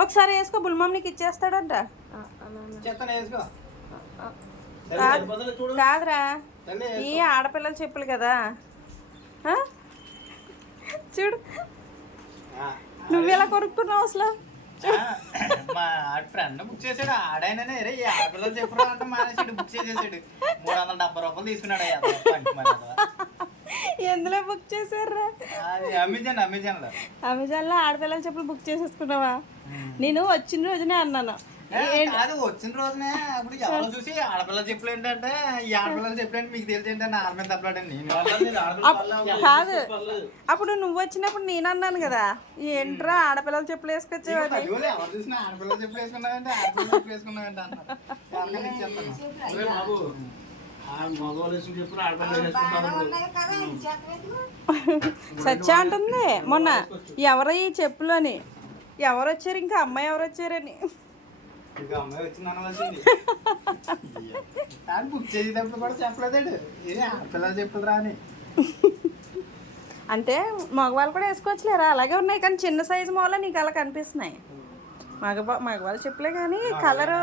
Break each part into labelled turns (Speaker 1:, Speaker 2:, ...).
Speaker 1: ఒకసారి వేసుకో బుల్మమ్ నీకు ఇచ్చేస్తాడంట. కాదురా. ఈ ఆడపిల్లల చెప్పులు కదా. ఆ? చూడు.
Speaker 2: ఆ,
Speaker 1: నువ్వు ఎలా కొనుక్కున్నావు అసలు.
Speaker 2: మా ఫ్రెండ్ బుక్ చేసాడు. ఆడైనా రే ఈ ఆడపిల్లలు చెప్పరా అంటే మానేసాడు బుక్ చేసేసాడు. మూడు వందల డెబ్బై రూపాయలు తీసుకున్నాడు అయ్యా పంచి మరి అది.
Speaker 1: ఎందులో బుక్ చేశారా
Speaker 2: అది అమెజాన్ అమెజాన్లో.
Speaker 1: అమెజాన్లో ఆడపిల్లల చెప్పులు బుక్ చేసేసుకున్నావా? నేను వచ్చిన రోజునే అన్నాను.
Speaker 2: కాదు వచ్చిన రోజునే అప్పుడు ఎవరో చూసి ఆడపిల్లల చెప్పులు ఏంటంటే ఈ ఆడపిల్లల చెప్పులు ఏంటి మీకు తెలిసి ఏంటంటే మీద తప్పలాడండి
Speaker 1: కాదు. అప్పుడు నువ్వు వచ్చినప్పుడు నేను అన్నాను కదా ఏంట్రా ఆడపిల్లల చెప్పులు వేసుకొచ్చావు అని.
Speaker 2: అయ్యోలే, ఎవరు చూసినా ఆడపిల్లల చెప్పులు వేసుకున్నావంటే ఆడపిల్లల చెప్పులు వేసుకున్నావంటే అన్నారు.
Speaker 1: సత్య అంటుంది మొన్న ఎవరు ఈ చెప్పులు అని ఎవరు వచ్చారు ఇంకా అమ్మాయి ఎవరు వచ్చారని అంటే మగవాళ్ళు కూడా వేసుకోవచ్చులేరా? అలాగే ఉన్నాయి కానీ చిన్న సైజు మూల నీకు అలా కనిపిస్తున్నాయి. మగ మగవాళ్ళు చెప్పులే కానీ కలర్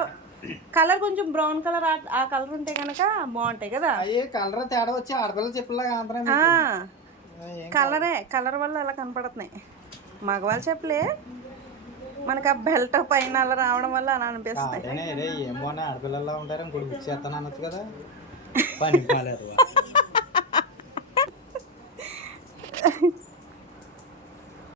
Speaker 1: కలర్ కొంచెం బ్రౌన్ కలర్ ఆ కలర్ ఉంటే కనుక బాగుంటాయి కదా.
Speaker 2: అయ్యే కలర్ తేడా వచ్చి ఆడపిల్లల చెప్పులాగా
Speaker 1: కలరే? కలర్ వల్ల అలా కనపడుతున్నాయి. మగవాళ్ళ చెప్పులే. మనకి ఆ బెల్ట్ పైన అలా రావడం వల్ల అలా
Speaker 2: ఏమో ఆడపిల్లల్లా ఉంటారు ఇంకోటి బుక్ చేస్తాను అనొచ్చు కదా. పని